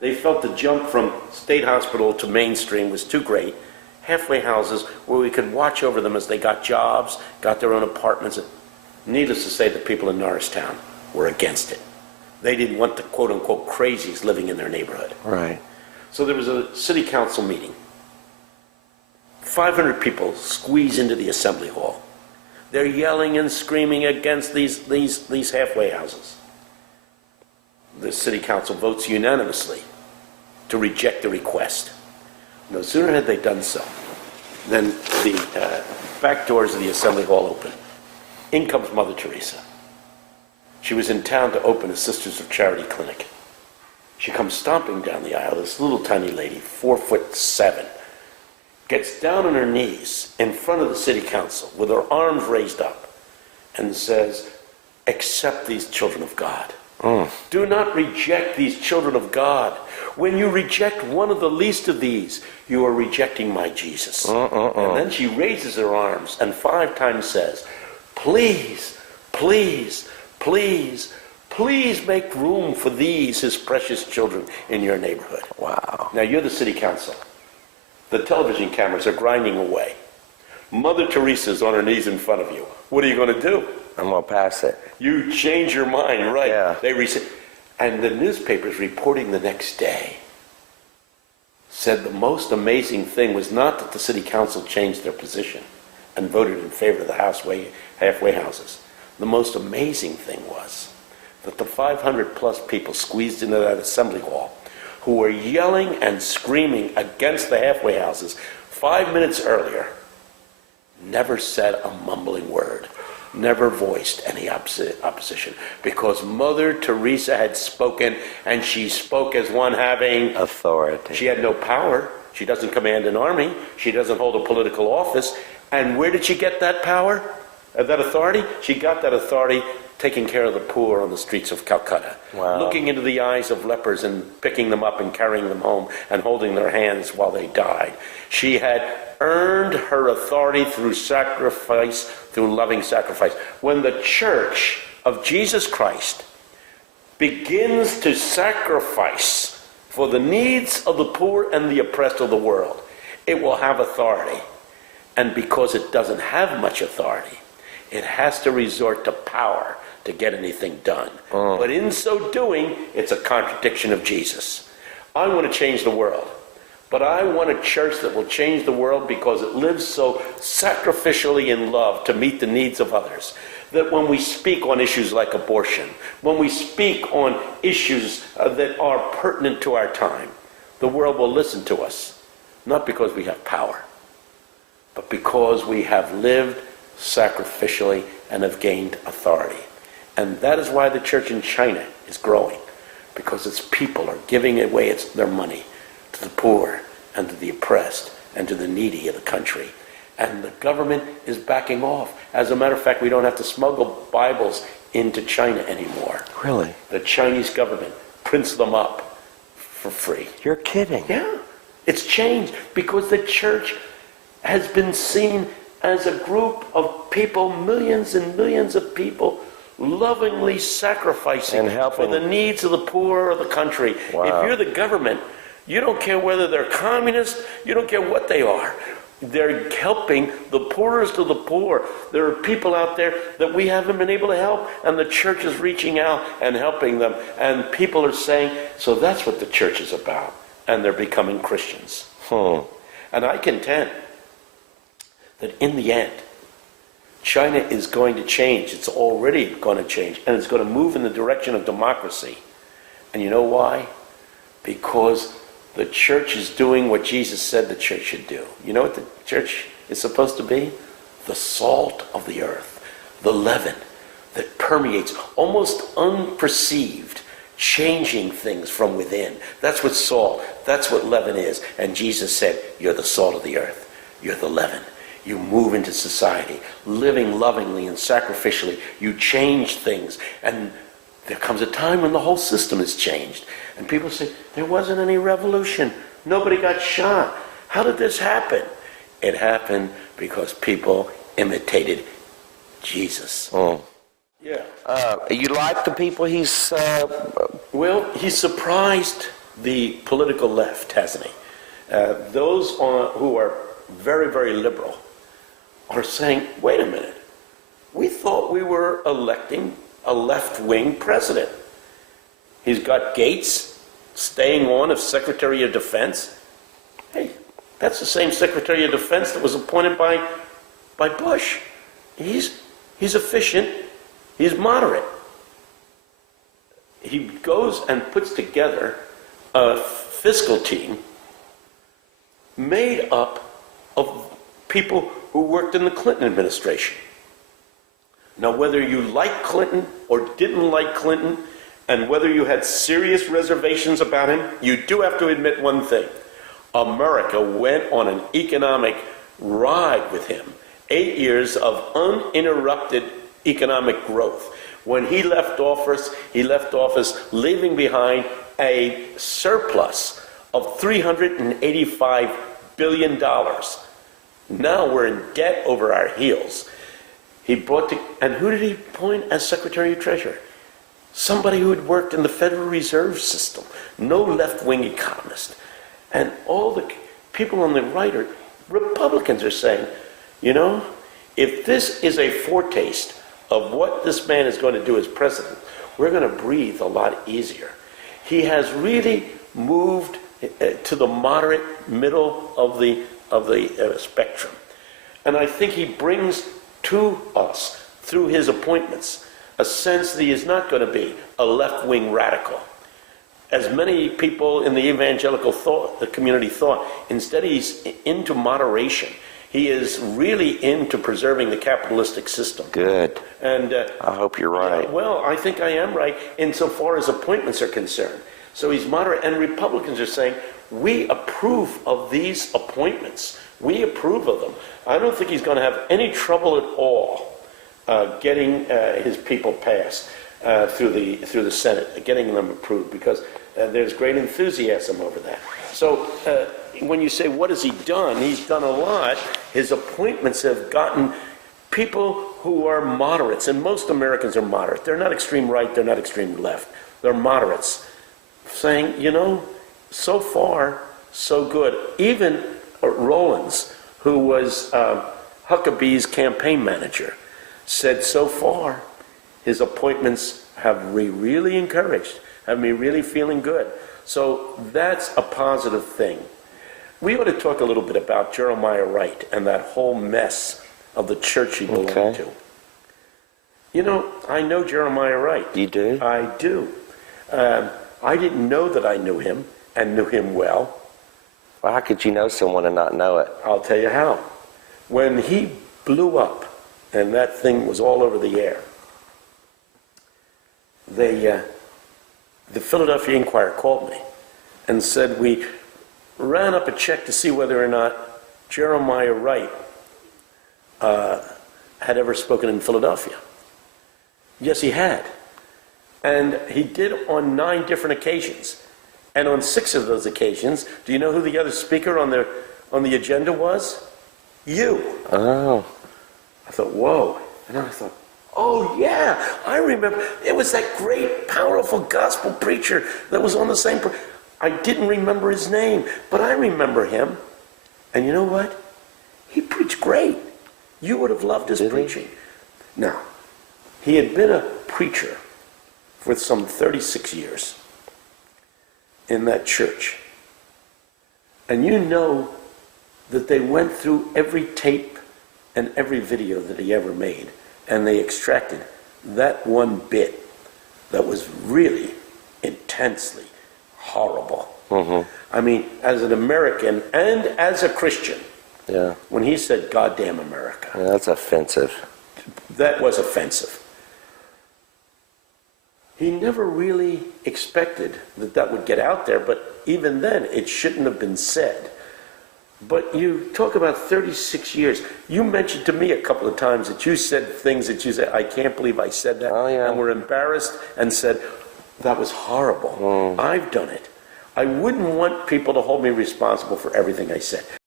They felt the jump from state hospital to mainstream was too great. Halfway houses where we could watch over them as they got jobs, got their own apartments. Needless to say, the people in Norristown were against it. They didn't want the quote-unquote crazies living in their neighborhood. Right. So there was a city council meeting. 500 people squeeze into the assembly hall. They're yelling and screaming against these halfway houses. The city council votes unanimously to reject the request. No sooner had they done so than the back doors of the assembly hall open. In comes Mother Teresa. She was in town to open a Sisters of Charity clinic. She comes stomping down the aisle, this little tiny lady, 4'7", gets down on her knees in front of the city council with her arms raised up and says, "Accept these children of God. Do not reject these children of God. When you reject one of the least of these, you are rejecting my Jesus." And then she raises her arms and 5 times says, "Please, please, please, please make room for these, his precious children, in your neighborhood." Wow. Now you're the city council. The television cameras are grinding away. Mother Teresa's on her knees in front of you. What are you going to do? I'm going to pass it. You change your mind, right? Yeah. And the newspapers reporting the next day said the most amazing thing was not that the city council changed their position and voted in favor of the halfway houses. The most amazing thing was that the 500 plus people squeezed into that assembly hall who were yelling and screaming against the halfway houses 5 minutes earlier never said a mumbling word, never voiced any opposition, because Mother Teresa had spoken, and she spoke as one having authority. She had no power. She doesn't command an army. She doesn't hold a political office. And where did she get that power, that authority? She got that authority taking care of the poor on the streets of Calcutta, looking into the eyes of lepers and picking them up and carrying them home and holding their hands while they died. She had earned her authority through sacrifice, through loving sacrifice. When the Church of Jesus Christ begins to sacrifice for the needs of the poor and the oppressed of the world, it will have authority. And because it doesn't have much authority, it has to resort to power to get anything done. But in so doing, it's a contradiction of Jesus. I want to change the world, but I want a church that will change the world because it lives so sacrificially in love to meet the needs of others, that when we speak on issues like abortion, when we speak on issues that are pertinent to our time, the world will listen to us, not because we have power, but because we have lived sacrificially and have gained authority. And that is why the church in China is growing, because its people are giving away their money to the poor and to the oppressed and to the needy of the country. And the government is backing off. As a matter of fact, we don't have to smuggle Bibles into China anymore. Really? The Chinese government prints them up for free. You're kidding. Yeah. It's changed because the church has been seen as a group of people, millions and millions of people, lovingly sacrificing and helping for the needs of the poor of the country. Wow. If you're the government, you don't care whether they're communist, you don't care what they are. They're helping the poorest of the poor. There are people out there that we haven't been able to help, and the church is reaching out and helping them. And people are saying, so that's what the church is about. And they're becoming Christians. And I contend that in the end, China is going to change. It's already going to change. And it's going to move in the direction of democracy. And you know why? Because the church is doing what Jesus said the church should do. You know what the church is supposed to be? The salt of the earth. The leaven that permeates, almost unperceived, changing things from within. That's what salt, that's what leaven is. And Jesus said, you're the salt of the earth. You're the leaven. You move into society, living lovingly and sacrificially. You change things. And there comes a time when the whole system is changed. And people say, there wasn't any revolution. Nobody got shot. How did this happen? It happened because people imitated Jesus. Yeah. You like the people he's... Well, he surprised the political left, hasn't he? Who are very, very liberal are saying, wait a minute, we thought we were electing a left-wing president. He's got Gates staying on as Secretary of Defense. Hey, that's the same Secretary of Defense that was appointed by Bush. He's efficient. He's moderate. He goes and puts together a fiscal team made up of people who worked in the Clinton administration. Now, whether you like Clinton or didn't like Clinton, and whether you had serious reservations about him, you do have to admit one thing. America went on an economic ride with him. 8 years of uninterrupted economic growth. When he left office leaving behind a surplus of $385 billion. Now we're in debt over our heels. And who did he appoint as Secretary of Treasury? Somebody who had worked in the Federal Reserve System, no left-wing economist. And all the people on the right, Republicans, are saying, if this is a foretaste of what this man is going to do as president, we're going to breathe a lot easier. He has really moved to the moderate middle of the spectrum. And I think he brings to us, through his appointments, a sense that he is not going to be a left-wing radical. As many people in the evangelical community thought, instead he's into moderation. He is really into preserving the capitalistic system. Good. And I hope you're right. Well, I think I am right insofar as appointments are concerned. So he's moderate, and Republicans are saying, we approve of these appointments. We approve of them. I don't think he's going to have any trouble at all getting his people passed through the Senate, getting them approved, because there's great enthusiasm over that. So when you say, what has he done? He's done a lot. His appointments have gotten people who are moderates, and most Americans are moderate. They're not extreme right, they're not extreme left. They're moderates, saying, so far, so good. Even Rollins, who was Huckabee's campaign manager, said so far his appointments have me really encouraged, have me really feeling good. So that's a positive thing. We ought to talk a little bit about Jeremiah Wright and that whole mess of the church he belonged to. I know Jeremiah Wright. You do? I do. I didn't know that I knew him and knew him well. Well, how could you know someone and not know it? I'll tell you how. When he blew up and that thing was all over the air, the Philadelphia Inquirer called me and said we ran up a check to see whether or not Jeremiah Wright had ever spoken in Philadelphia. Yes, he had. And he did on 9 different occasions. And on 6 of those occasions, do you know who the other speaker on the agenda was? You. Oh. I thought, whoa. And then I thought, oh yeah, I remember. It was that great, powerful gospel preacher that was on the same. I didn't remember his name, but I remember him. And you know what? He preached great. You would have loved his preaching. Now, he had been a preacher for some 36 years in that church. And you know that they went through every tape and every video that he ever made, and they extracted that one bit that was really intensely horrible. Mm-hmm. I mean, as an American and as a Christian, when he said, "Goddamn America." Yeah, that's offensive. That was offensive. He never really expected that would get out there, but even then, it shouldn't have been said. But you talk about 36 years. You mentioned to me a couple of times that you said things that you said, I can't believe I said that. Oh, yeah. And were embarrassed and said, that was horrible. I've done it. I wouldn't want people to hold me responsible for everything I said.